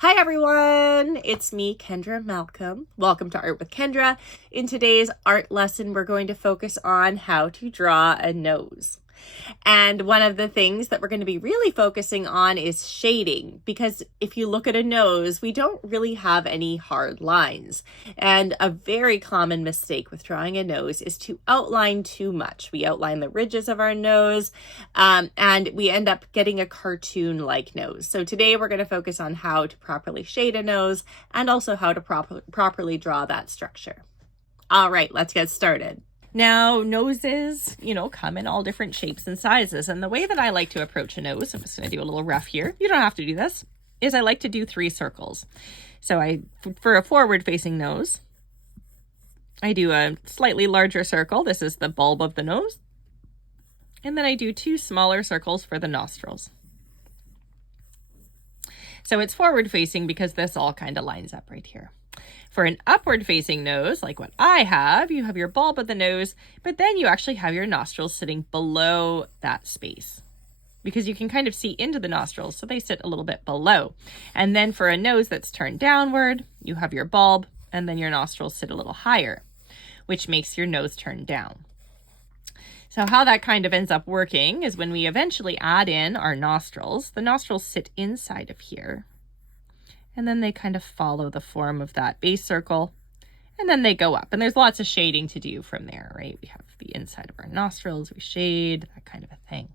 Hi everyone, it's me, Kendra Malcolm. Welcome to Art with Kendra. In today's art lesson, we're going to focus on how to draw a nose. And one of the things that we're going to be really focusing on is shading, because if you look at a nose, we don't really have any hard lines. And a very common mistake with drawing a nose is to outline too much. We outline the ridges of our nose, and we end up getting a cartoon-like nose. So today we're going to focus on how to properly shade a nose and also how to properly draw that structure. All right, let's get started. Now, noses, come in all different shapes and sizes. And the way that I like to approach a nose, I'm just going to do a little rough here. You don't have to do this, is I like to do 3 circles. So for a forward-facing nose, I do a slightly larger circle. This is the bulb of the nose. And then I do 2 smaller circles for the nostrils. So it's forward-facing because this all kind of lines up right here. For an upward-facing nose, like what I have, you have your bulb of the nose, but then you actually have your nostrils sitting below that space because you can kind of see into the nostrils, so they sit a little bit below. And then for a nose that's turned downward, you have your bulb, and then your nostrils sit a little higher, which makes your nose turn down. So how that kind of ends up working is when we eventually add in our nostrils, the nostrils sit inside of here. And then they kind of follow the form of that base circle, and then they go up. And there's lots of shading to do from there, right? We have the inside of our nostrils, we shade, that kind of a thing.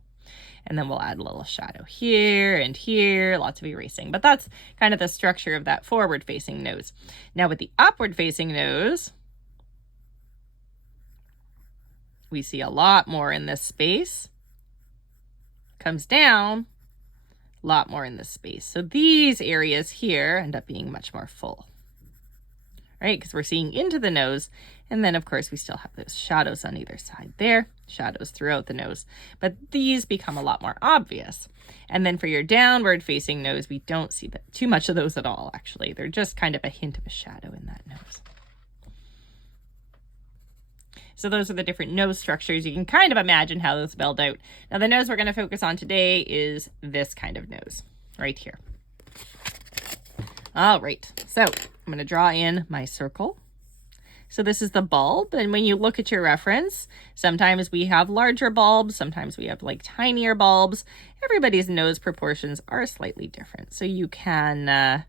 And then we'll add a little shadow here and here, lots of erasing. But that's kind of the structure of that forward-facing nose. Now with the upward-facing nose, we see a lot more in this space. Comes down. Lot more in this space. So these areas here end up being much more full, right? Because we're seeing into the nose. And then of course we still have those shadows on either side there, shadows throughout the nose, but these become a lot more obvious. And then for your downward facing nose, we don't see too much of those at all, actually. They're just kind of a hint of a shadow in that nose. So those are the different nose structures. You can kind of imagine how those spelled out. Now the nose we're going to focus on today is this kind of nose right here. All right, so I'm going to draw in my circle. So this is the bulb, and when you look at your reference, sometimes we have larger bulbs, sometimes we have like tinier bulbs. Everybody's nose proportions are slightly different. So you can,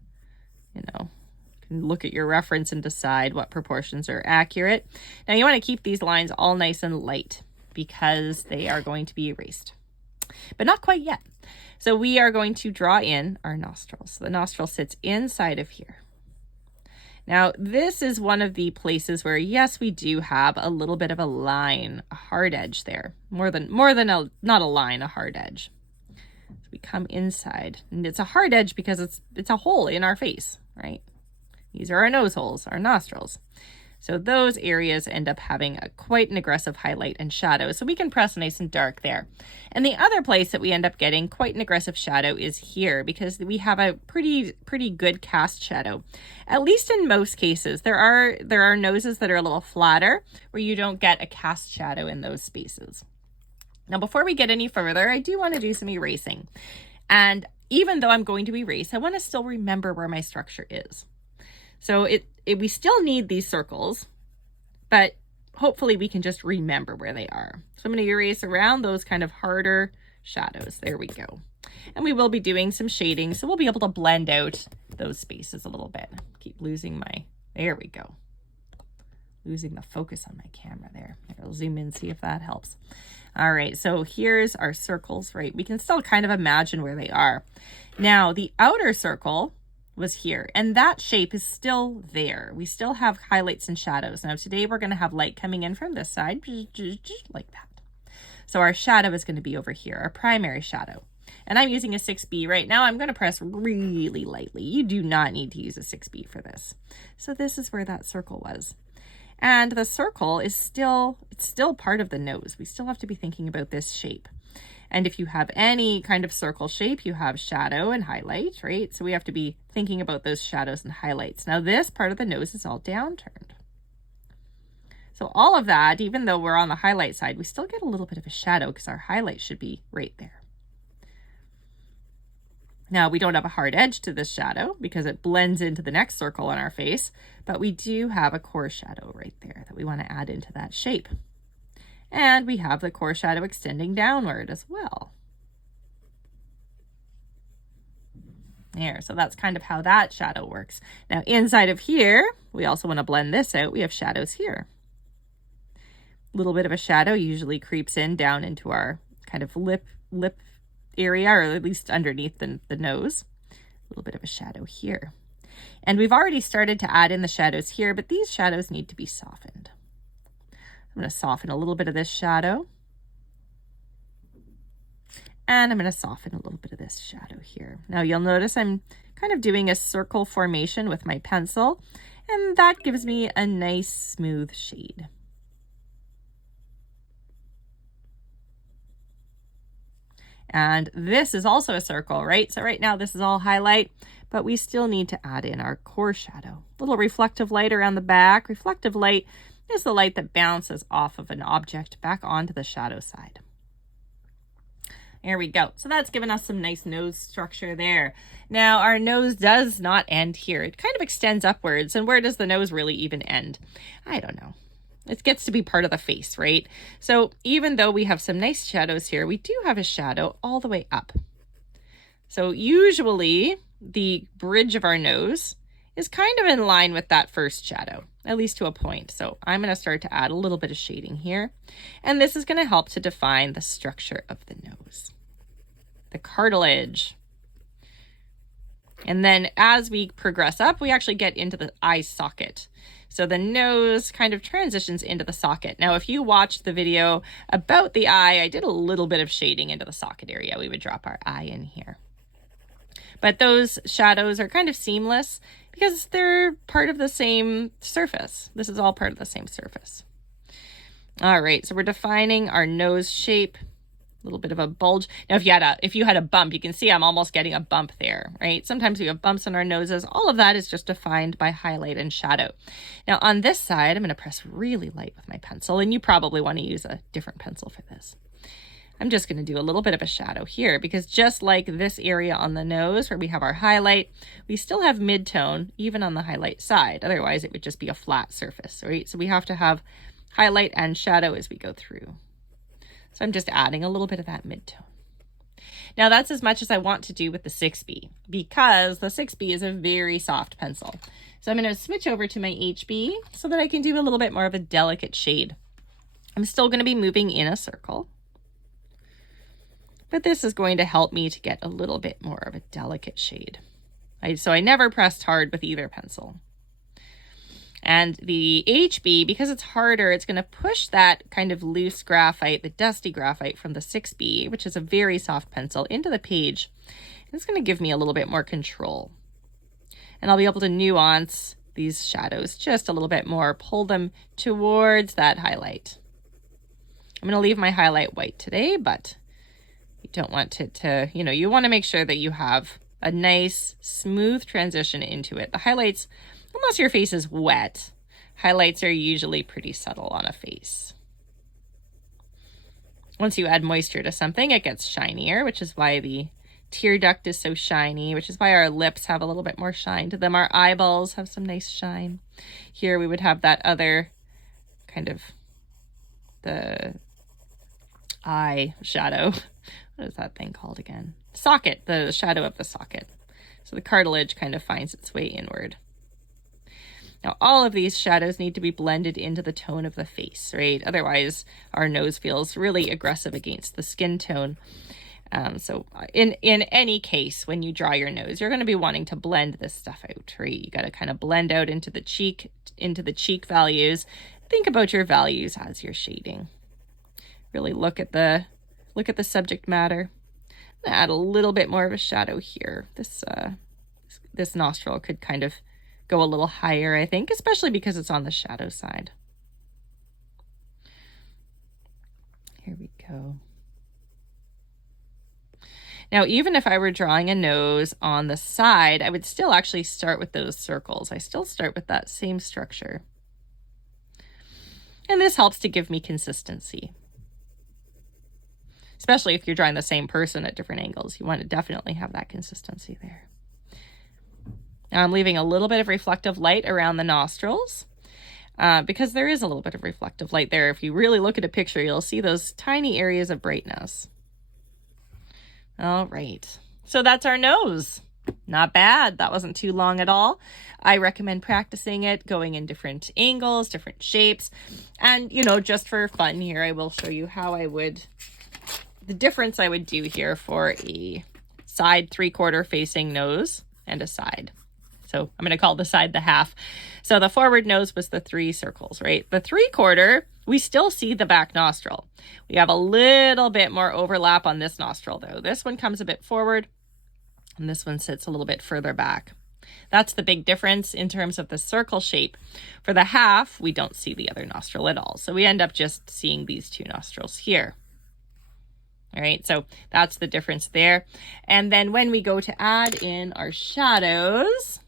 look at your reference and decide what proportions are accurate. Now you want to keep these lines all nice and light because they are going to be erased, but not quite yet. So we are going to draw in our nostrils. So the nostril sits inside of here. Now this is one of the places where, yes, we do have a little bit of a line, a hard edge there, more than not a line, a hard edge. So we come inside, and it's a hard edge because it's a hole in our face, right? These are our nose holes, our nostrils. So those areas end up having quite an aggressive highlight and shadow. So we can press nice and dark there. And the other place that we end up getting quite an aggressive shadow is here because we have a pretty good cast shadow. At least in most cases, there are noses that are a little flatter where you don't get a cast shadow in those spaces. Now, before we get any further, I do want to do some erasing. And even though I'm going to erase, I want to still remember where my structure is. So we still need these circles, but hopefully we can just remember where they are. So I'm going to erase around those kind of harder shadows. There we go. And we will be doing some shading, so we'll be able to blend out those spaces a little bit. Keep losing there we go. Losing the focus on my camera there. I'll zoom in, see if that helps. All right, so here's our circles, right? We can still kind of imagine where they are. Now, the outer circle was here, and that shape is still there. We still have highlights and shadows. Now today we're going to have light coming in from this side like that. So our shadow is going to be over here, our primary shadow. And I'm using a 6B right now. I'm going to press really lightly. You do not need to use a 6B for this. So this is where that circle was. And the circle is still part of the nose. We still have to be thinking about this shape. And if you have any kind of circle shape, you have shadow and highlight, right? So we have to be thinking about those shadows and highlights. Now this part of the nose is all downturned. So all of that, even though we're on the highlight side, we still get a little bit of a shadow because our highlight should be right there. Now, we don't have a hard edge to this shadow because it blends into the next circle on our face, but we do have a core shadow right there that we want to add into that shape. And we have the core shadow extending downward as well. There, so that's kind of how that shadow works. Now, inside of here, we also want to blend this out. We have shadows here. A little bit of a shadow usually creeps in down into our kind of lip area, or at least underneath the nose. A little bit of a shadow here. And we've already started to add in the shadows here, but these shadows need to be softened. I'm going to soften a little bit of this shadow. And I'm going to soften a little bit of this shadow here. Now you'll notice I'm kind of doing a circle formation with my pencil, and that gives me a nice smooth shade. And this is also a circle, right? So right now this is all highlight, but we still need to add in our core shadow. Little reflective light around the back. Reflective light is the light that bounces off of an object back onto the shadow side. There we go. So that's given us some nice nose structure there. Now our nose does not end here. It kind of extends upwards. And where does the nose really even end? I don't know. It gets to be part of the face, right? So even though we have some nice shadows here, we do have a shadow all the way up. So usually the bridge of our nose is kind of in line with that first shadow, at least to a point. So I'm going to start to add a little bit of shading here. And this is going to help to define the structure of the nose, the cartilage. And then as we progress up, we actually get into the eye socket. So the nose kind of transitions into the socket. Now, if you watched the video about the eye, I did a little bit of shading into the socket area. We would drop our eye in here. But those shadows are kind of seamless because they're part of the same surface. This is all part of the same surface. All right, so we're defining our nose shape. A little bit of a bulge. Now, if you had a bump, you can see I'm almost getting a bump there, right? Sometimes we have bumps on our noses. All of that is just defined by highlight and shadow. Now, on this side, I'm going to press really light with my pencil, and you probably want to use a different pencil for this. I'm just going to do a little bit of a shadow here because just like this area on the nose where we have our highlight, we still have mid-tone even on the highlight side. Otherwise, it would just be a flat surface, right? So we have to have highlight and shadow as we go through. So I'm just adding a little bit of that mid-tone. Now that's as much as I want to do with the 6B because the 6B is a very soft pencil. So I'm going to switch over to my HB so that I can do a little bit more of a delicate shade. I'm still going to be moving in a circle, but this is going to help me to get a little bit more of a delicate shade. So I never pressed hard with either pencil. And the HB, because it's harder, it's going to push that kind of loose graphite, the dusty graphite from the 6B, which is a very soft pencil, into the page. And it's going to give me a little bit more control. And I'll be able to nuance these shadows just a little bit more, pull them towards that highlight. I'm going to leave my highlight white today, but you don't want it to, you want to make sure that you have a nice, smooth transition into it. The highlights, unless your face is wet, highlights are usually pretty subtle on a face. Once you add moisture to something, it gets shinier, which is why the tear duct is so shiny, which is why our lips have a little bit more shine to them. Our eyeballs have some nice shine. Here we would have that other kind of the eye shadow. What is that thing called again? Socket, the shadow of the socket. So the cartilage kind of finds its way inward. Now, all of these shadows need to be blended into the tone of the face, right? Otherwise, our nose feels really aggressive against the skin tone. So in any case, when you draw your nose, you're going to be wanting to blend this stuff out, right? You got to kind of blend out into the cheek values. Think about your values as you're shading. Really look at the subject matter. I'm gonna add a little bit more of a shadow here. This nostril could kind of go a little higher, I think, especially because it's on the shadow side. Here we go. Now, even if I were drawing a nose on the side, I would still actually start with those circles. I still start with that same structure. And this helps to give me consistency. especially if you're drawing the same person at different angles. You want to definitely have that consistency there. Now I'm leaving a little bit of reflective light around the nostrils because there is a little bit of reflective light there. If you really look at a picture, you'll see those tiny areas of brightness. All right, so that's our nose. Not bad. That wasn't too long at all. I recommend practicing it, going in different angles, different shapes. And, you know, just for fun here, I will show you how the difference I would do here for a side 3/4 facing nose and a side. So I'm going to call the side the half. So the forward nose was the 3 circles, right? The 3/4, we still see the back nostril. We have a little bit more overlap on this nostril though. This one comes a bit forward and this one sits a little bit further back. That's the big difference in terms of the circle shape. For the half, we don't see the other nostril at all. So we end up just seeing these 2 nostrils here. All right, so that's the difference there. And then when we go to add in our shadows,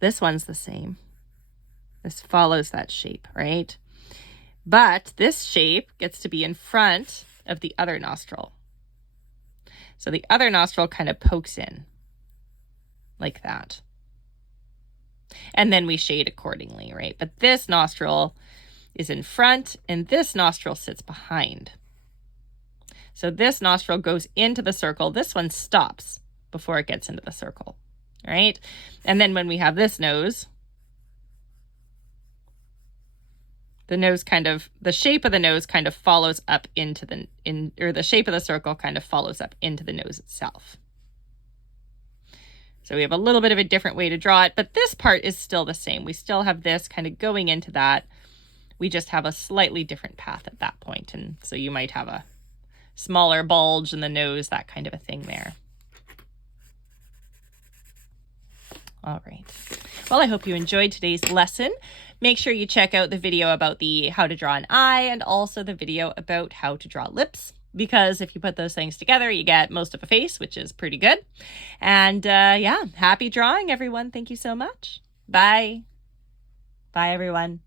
this one's the same. This follows that shape, right? But this shape gets to be in front of the other nostril. So the other nostril kind of pokes in like that. And then we shade accordingly, right? But this nostril is in front and this nostril sits behind. So this nostril goes into the circle. This one stops before it gets into the circle, right? And then when we have this nose, the shape of the nose kind of follows up into the shape of the circle kind of follows up into the nose itself. So we have a little bit of a different way to draw it, but this part is still the same. We still have this kind of going into that. We just have a slightly different path at that point. And so you might have a smaller bulge in the nose, that kind of a thing there. All right. Well, I hope you enjoyed today's lesson. Make sure you check out the video about how to draw an eye and also the video about how to draw lips, because if you put those things together, you get most of a face, which is pretty good. And yeah, happy drawing, everyone. Thank you so much. Bye. Bye, everyone.